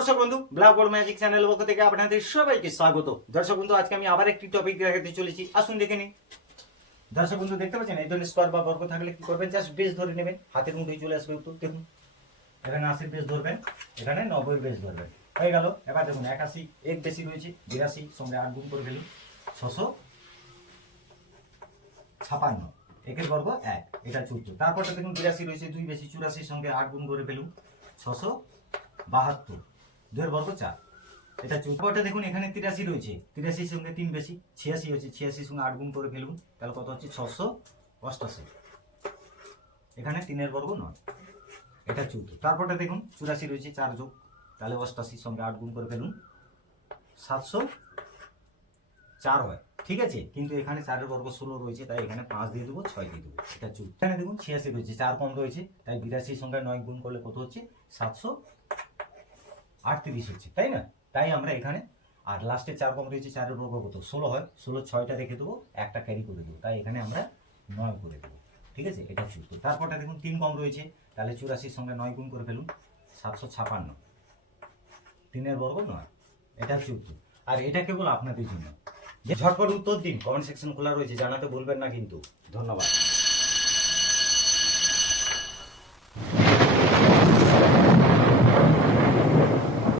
দর্শক বন্ধু black board magic channel পক্ষ থেকে আপনাদের সবাইকে স্বাগত। দর্শক বন্ধু আজকে আমি আবার একটি টপিক দেখাতে চলেছি, আসুন দেখে নিন। দর্শক বন্ধু দেখতে পাচ্ছেন এই ধরনের স্কোয়ার বা বর্গ থাকলে কি করবেন, জাস্ট বেস ধরে নেবেন, হাতের মুঠোয় চলে আসবে উত্তর। দেখুন এখানে 80 বেস ধরবেন, এখানে 90 বেস ধরবেন, হয়ে গেল। এবার দেখুন 81 এক বেশি রয়েছে, 82 সঙ্গে 8 গুণ করে ফেলুন, 656 একের বর্গ 1, এটা 14। তারপরটা দেখুন 82 রয়েছে, 2 বেশি 84 সঙ্গে 8 গুণ করে ফেলুন, 672 2 এর বর্গ 4, এটা 14টা। দেখুন এখানে 83 রয়েছে, 83 সঙ্গে 3 বেশি 86 হচ্ছে, 86 সঙ্গে 8 গুণ করে ফেলুন, তাহলে কত হচ্ছে 688, এখানে 3 এর বর্গ 9, এটা 14। তারপরটা দেখুন 84 রয়েছে, 4 যোগ, তাহলে 88 সঙ্গে 8 গুণ করে ফেলুন, 704 হয়, ঠিক আছে। কিন্তু এখানে 4 এর বর্গ 16 রয়েছে, তাই এখানে 5 দিয়ে দেবো, 6 দিয়ে দেবো, এটা 14। এখানে দেখুন 86 রয়েছে, 4 কম রয়েছে, তাই 82 সঙ্গে 9 গুণ করলে কত হচ্ছে 738 হচ্ছে, তাই না। তাই আমরা এখানে, আর লাস্টে 4 কম রয়েছে, 4 এর বর্গ কত 16 হয়, 16 6টা রেখে দেবো, একটা ক্যারি করে দেবো, তাই এখানে আমরা 9 করে দেবো, ঠিক আছে, এটা 14। তারপরটা দেখুন 3 কম রয়েছে, তাহলে 84 সঙ্গে 9 গুণ করে ফেলুন, 756 3 এর বর্গ 9, এটা 14। আর এটা কেবল আপনাদের জন্য, ঝটপট উত্তর দিন, কমেন্ট সেকশন খোলা রয়েছে, জানাতে বলবেন না কিন্তু। ধন্যবাদ।